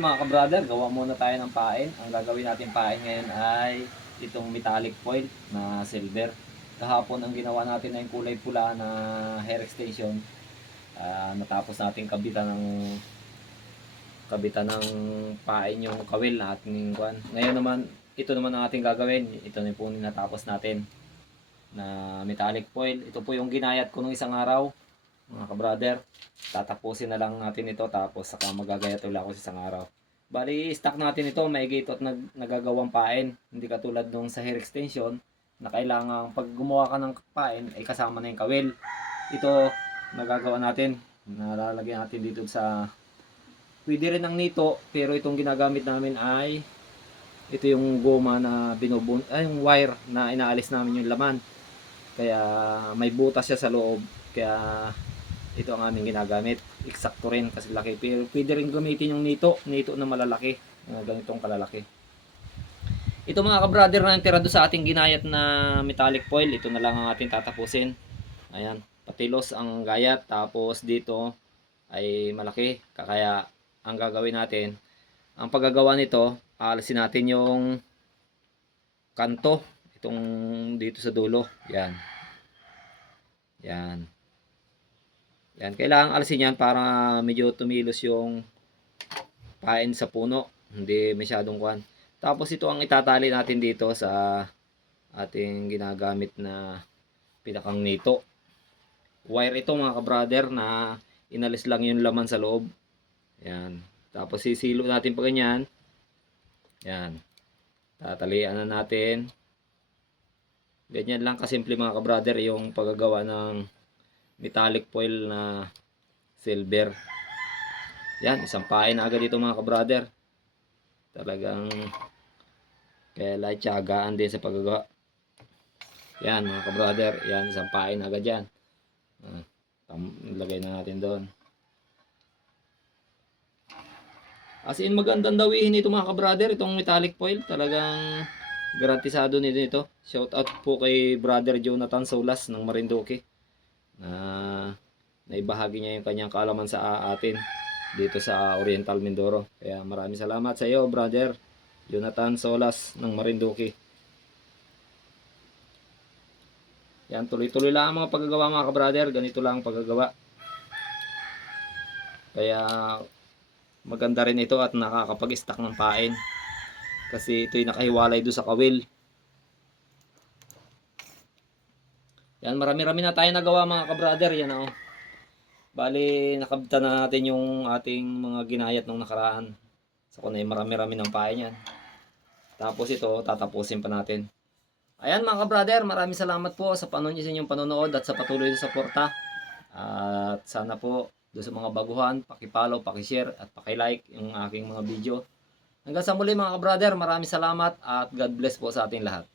Ayan mga ka-brother, gawa muna tayo ng pain. Ang gagawin natin pain ngayon ay itong metallic foil na silver. Kahapon ang ginawa natin ay kulay pula na hair extension. Natapos natin kabitan ng pain yung kawil na ating kuan. Ngayon naman, ito naman ang ating gagawin. Ito na po natapos natin na metallic foil. Ito po yung ginayat ko nung isang araw mga ka-brother. Tatapusin na lang natin ito tapos saka magagayat ulit ako sa isang araw. Bali, stock natin ito, maigi ito at nagagawang pain. Hindi katulad nung sa hair extension na kailangan pag gumawa ka ng pain ay kasama na yung kawil. Ito, nagagawa natin. Nalalagyan natin dito sa pwede rin ang nito, pero itong ginagamit namin ay ito yung goma na yung wire na inaalis namin yung laman. Kaya may butas siya sa loob. Kaya ito ang aming ginagamit. Eksakto rin kasi laki. Pero pwede rin gamitin yung nito na malalaki. Ganitong kalalaki. Ito mga ka-brother na tira doon sa ating ginayat na metallic foil. Ito na lang ang ating tatapusin. Ayan. Patilos ang gayat. Tapos dito ay malaki. Kaya ang gagawin natin, ang paggagawa nito, aalisin natin yung kanto. Itong dito sa dulo. Yan. Yan. Yan, kailangan alisin yan para medyo tumilos yung pain sa puno. Hindi masyadong kuhan. Tapos ito ang itatali natin dito sa ating ginagamit na pinakang nito. Wire ito mga ka-brother na inalis lang yung laman sa loob. Yan. Tapos sisilo natin pa ganyan. Yan. Tatalian na natin. Ganyan lang kasimple mga ka-brother yung paggagawa ng metallic foil na silver. Yan, isang pain na agad dito mga ka-brother. Talagang kaya tiyagaan din sa paggagawa. Yan mga ka-brother, yan isang pain agad yan. Lagay na natin doon. As in magandang dawihin ito mga ka-brother, itong metallic foil. Talagang garantisado nito ito. Shout out po kay brother Jonathan Solas ng Marinduque. Naibahagi niya yung kanyang kaalaman sa atin dito sa Oriental Mindoro. Kaya maraming salamat sa iyo, brother Jonathan Solas ng Marinduque. Yan, tuloy-tuloy lang ang mga paggagawa mga ka-brother. Ganito lang ang paggagawa. Kaya maganda rin ito at nakakapag-stack ng pain. Kasi ito'y nakahiwalay doon sa kawil. Yan, marami-rami na tayo nagawa mga ka-brother. Yan o. Bali, nakabitan na natin yung ating mga ginayat nung nakaraan. So, kung marami-rami ng pain yan. Tapos ito, tatapusin pa natin. Ayan mga ka-brother, maraming salamat po sa inyong panonood at sa patuloy na suporta. At sana po, doon sa mga baguhan, paki-follow, paki-share at paki-like yung aking mga video. Hanggang sa muli mga ka-brother, maraming salamat at God bless po sa ating lahat.